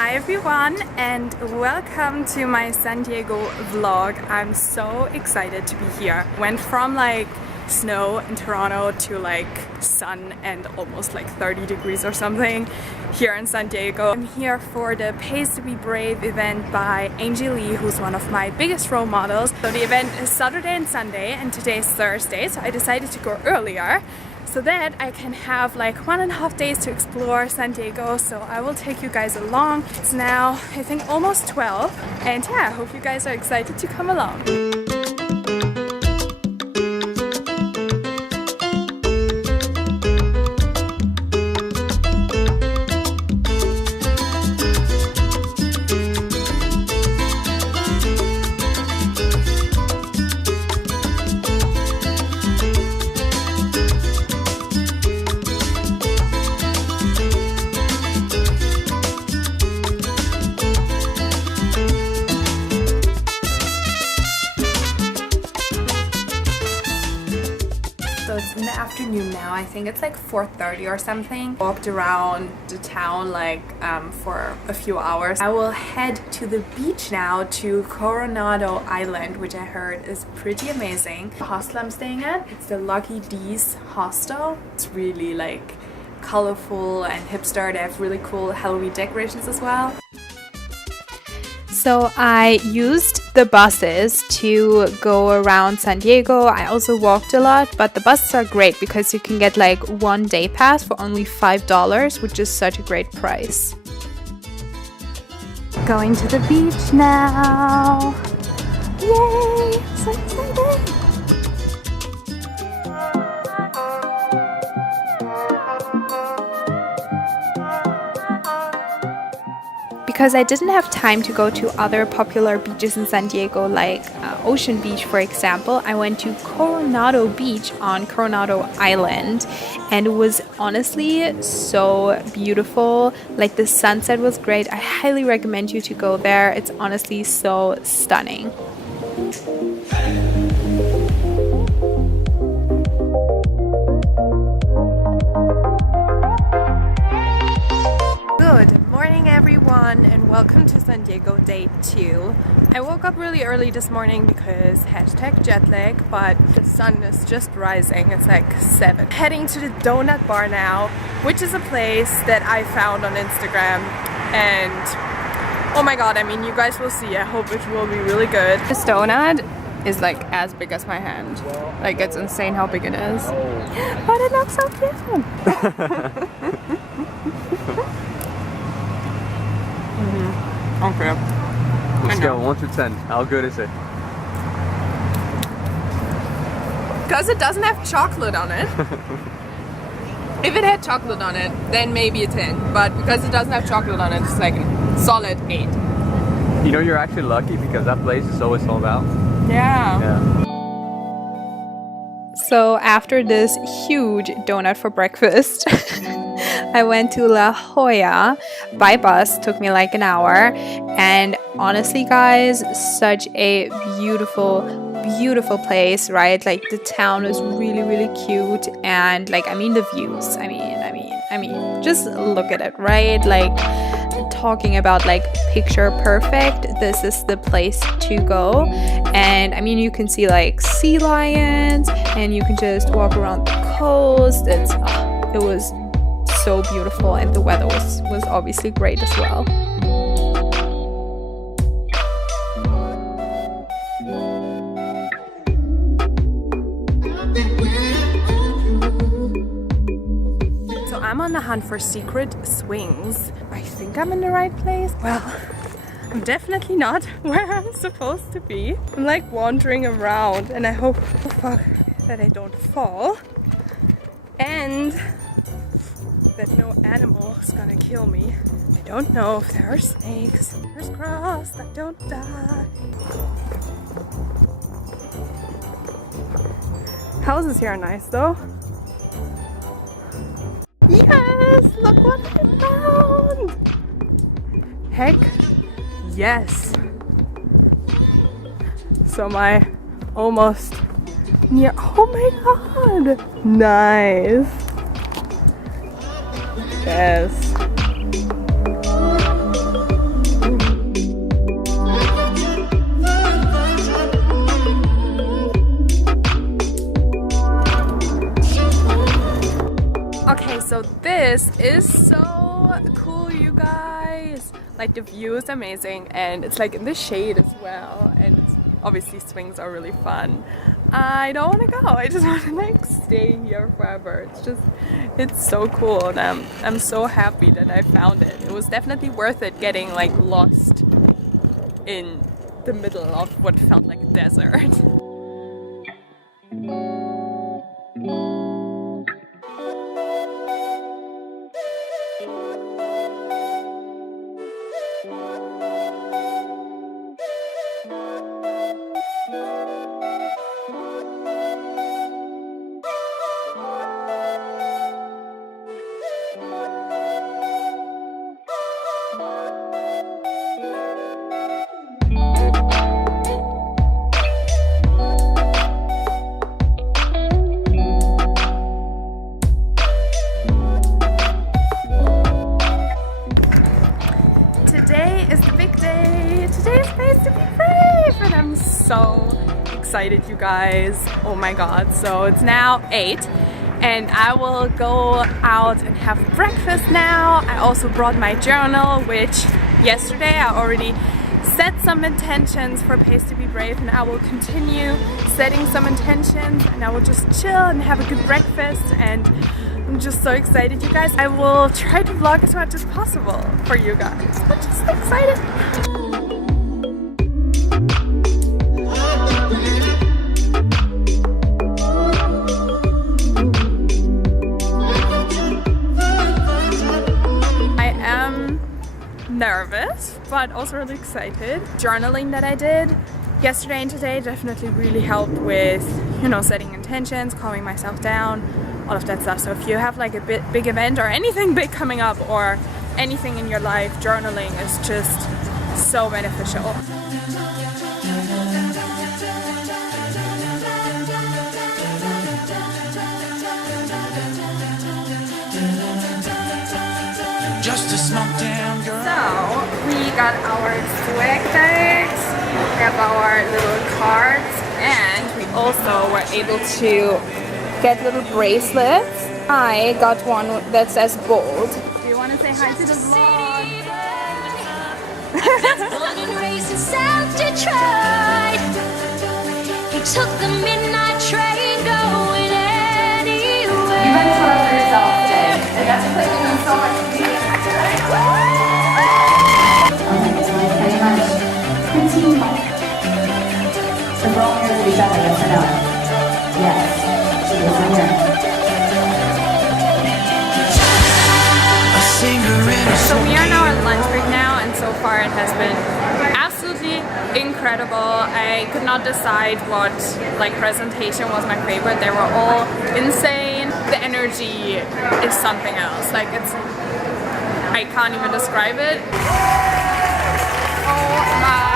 Hi everyone and welcome to my San Diego vlog. I'm so excited to be here. Went from like snow in Toronto to like sun and almost like 30 degrees or something here in San Diego. I'm here for the Pays to be Brave event by Angie Lee, who's one of my biggest role models. So the event is Saturday and Sunday and today is Thursday, so I decided to go earlier so that I can have like 1.5 days to explore San Diego. So I will take you guys along. It's now I think almost 12 and yeah, I hope you guys are excited to come along. So it's in the afternoon now. I think it's like 4:30 or something. Walked around the town like for a few hours. I will head to the beach now to Coronado Island, which I heard is pretty amazing. The hostel I'm staying at, it's the Lucky D's hostel. It's really like colorful and hipster. They have really cool Halloween decorations as well. So I used the buses to go around San Diego. I also walked a lot, but the buses are great because you can get like 1 day pass for only $5, which is such a great price. Going to the beach now. Yay! So excited! Because I didn't have time to go to other popular beaches in San Diego like Ocean Beach, for example, I went to Coronado Beach on Coronado Island and it was honestly so beautiful. Like the sunset was great. I highly recommend you to go there. It's honestly so stunning. Good morning everyone and welcome to San Diego day 2. I woke up really early this morning because #jet lag, but the sun is just rising. It's like 7. Heading to the donut bar now, which is a place that I found on Instagram and oh my god, I mean you guys will see. I hope it will be really good. This donut is like as big as my hand. Like it's insane how big it is. But it looks so cute. Okay. Let's go 1 to 10. How good is it? Because it doesn't have chocolate on it. If it had chocolate on it, then maybe a 10. But because it doesn't have chocolate on it, it's like a solid 8. You know, you're actually lucky because that place is always sold out. Yeah. So after this huge donut for breakfast, I went to La Jolla by bus. Took me like an hour, and honestly guys, such a beautiful place, right? Like the town is really cute, and like I mean the views, I mean just look at it, right? Like talking about like picture perfect, this is the place to go. And I mean you can see like sea lions and you can just walk around the coast. It was so beautiful and the weather was obviously great as well. So I'm on the hunt for secret swings. I think I'm in the right place. Well, I'm definitely not where I'm supposed to be. I'm like wandering around and I hope, oh fuck, that I don't fall. And that no animal is gonna kill me. I don't know if there are snakes. Fingers crossed I don't die. Houses here are nice though. Yes! Look what I found! Heck yes! So my almost near, oh my god! Nice! Yes. This is so cool, you guys. Like the view is amazing and it's like in the shade as well, and it's obviously swings are really fun. I don't want to go. I just want to like stay here forever. It's so cool, and I'm so happy that I found it. It was definitely worth it getting like lost in the middle of what felt like a desert. I'm so excited, you guys. Oh my god. So it's now 8 and I will go out and have breakfast now. I also brought my journal, which yesterday I already set some intentions for Pays to Be Brave, and I will continue setting some intentions, and I will just chill and have a good breakfast, and I'm just so excited, you guys. I will try to vlog as much as possible for you guys. I'm just so excited. Nervous, but also really excited. Journaling that I did yesterday and today definitely really helped with, you know, setting intentions, calming myself down, all of that stuff. So if you have like a big event or anything big coming up or anything in your life, journaling is just so beneficial. Just a small town girl. So we got our swag bags, we have our little cards, and we also were able to get little bracelets. I got one that says bold. Do you want to say hi to the vlog? Born and raised in South Detroit. He took the midnight train going anywhere. You better show up for yourself today, and that's because you know so much to me. Pretty much continue. So we're all here with each other, yes or no? Yes. Yes, I'm here. So we are now at lunch break now, and so far it has been absolutely incredible. I could not decide what like presentation was my favorite. They were all insane. The energy is something else. Like I can't even describe it. Oh my god.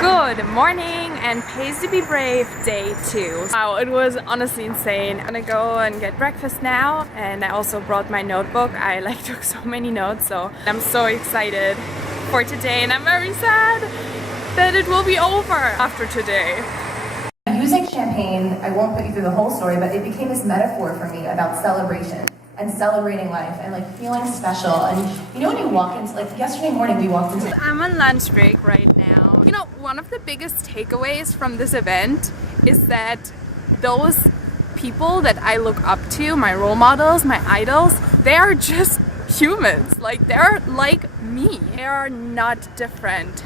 Good morning and Pays to Be Brave day 2. Wow, it was honestly insane. I'm gonna go and get breakfast now, and I also brought my notebook. I like took so many notes, so I'm so excited for today, and I'm very sad that it will be over after today. Using champagne, I won't put you through the whole story, but it became this metaphor for me about celebration and celebrating life and like feeling special. And you know when you walk into, like yesterday morning we walked into... I'm on lunch break right now. You know, one of the biggest takeaways from this event is that those people that I look up to, my role models, my idols, they are just humans. Like, they're like me. They are not different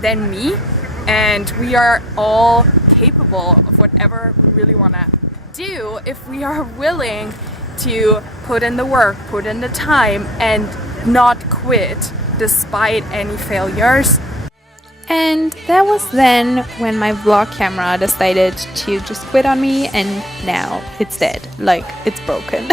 than me, and we are all capable of whatever we really want to do if we are willing to put in the work, put in the time, and not quit despite any failures. And that was then when my vlog camera decided to just quit on me, and now it's dead, like it's broken.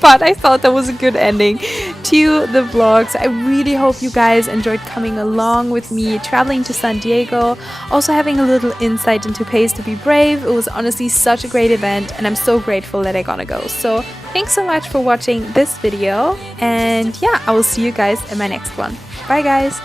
But I thought that was a good ending to the vlogs. I really hope you guys enjoyed coming along with me traveling to San Diego, also having a little insight into Pays to Be Brave. It was honestly such a great event, and I'm so grateful that I got to go. So thanks so much for watching this video, and yeah, I will see you guys in my next one. Bye guys.